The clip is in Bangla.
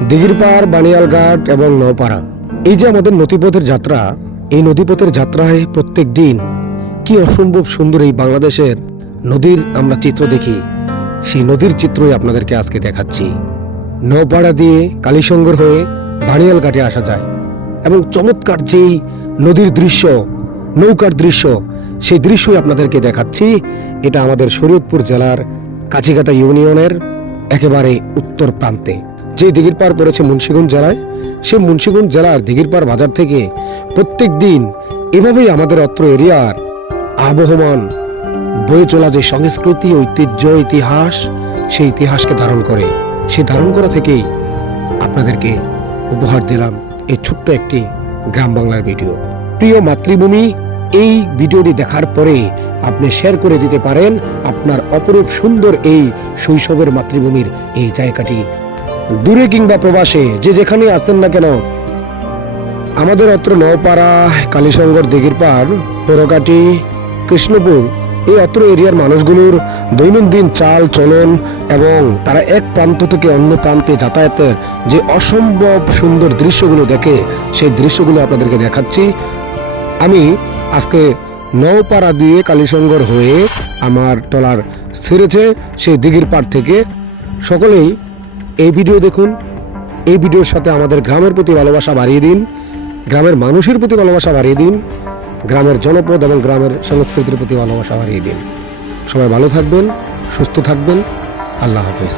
দিঘির পাড়, বানিয়ালঘাট এবং নওপাড়া, এই যে আমাদের নদীপথের যাত্রা, এই নদীপথের যাত্রায় প্রত্যেক দিন কি অসম্ভব সুন্দর এই বাংলাদেশের নদীর আমরা চিত্র দেখি। সেই নদীর চিত্রই আপনাদেরকে আজকে দেখাচ্ছি। নওপাড়া দিয়ে কালীসঙ্গর হয়ে বানিয়ালঘাটে আসা যায় এবং চমৎকার যেই নদীর দৃশ্য, নৌকার দৃশ্য, সেই দৃশ্যই আপনাদেরকে দেখাচ্ছি। এটা আমাদের শরীয়তপুর জেলার কাছিঘাটা ইউনিয়নের একেবারে উত্তর প্রান্তে। যে দিঘির পাড় পড়েছে মুন্সিগঞ্জ জেলায়, সেই মুন্সিগঞ্জ জেলার দিঘির পাড় বাজার থেকে প্রত্যেক দিন এভাবেই আমাদের অত্র এরিয়ার আবহমান বয়ে চলা যে সংস্কৃতি, ঐতিহ্য, ইতিহাস, সেই ইতিহাসকে ধারণ করে, সেই ধারণ করা থেকেই আপনাদেরকে উপহার দিলাম এই ছোট্ট একটি গ্রাম বাংলার ভিডিও। প্রিয় মাতৃভূমি, এই ভিডিওটি দেখার পরে আপনি শেয়ার করে দিতে পারেন আপনার অপরূপ সুন্দর এই শৈশবের মাতৃভূমির এই জায়গাটি। দূরে কিংবা প্রবাসে যে যেখানে আছেন না কেন, আমাদের অত্র নওপাড়া, কালীসঙ্গর, দিঘির পাড়, পোড়কাটি, কৃষ্ণপুর, এই অত্র এরিয়ার মানুষগুলোর দৈনন্দিন চাল চলন এবং তারা এক প্রান্ত থেকে অন্য প্রান্তে যাতায়াতের যে অসম্ভব সুন্দর দৃশ্যগুলো দেখে, সেই দৃশ্যগুলো আপনাদেরকে দেখাচ্ছি। আমি আজকে নওপাড়া দিয়ে কালীসঙ্গর হয়ে আমার ট্রলার ছেড়েছে সেই দিঘির পাড় থেকে। সকলেই এই ভিডিও দেখুন, এই ভিডিওর সাথে আমাদের গ্রামের প্রতি ভালোবাসা বাড়িয়ে দিন, গ্রামের মানুষের প্রতি ভালোবাসা বাড়িয়ে দিন, গ্রামের জনপদ এবং গ্রামের সংস্কৃতির প্রতি ভালোবাসা বাড়িয়ে দিন। সবাই ভালো থাকবেন, সুস্থ থাকবেন। আল্লাহ হাফেজ।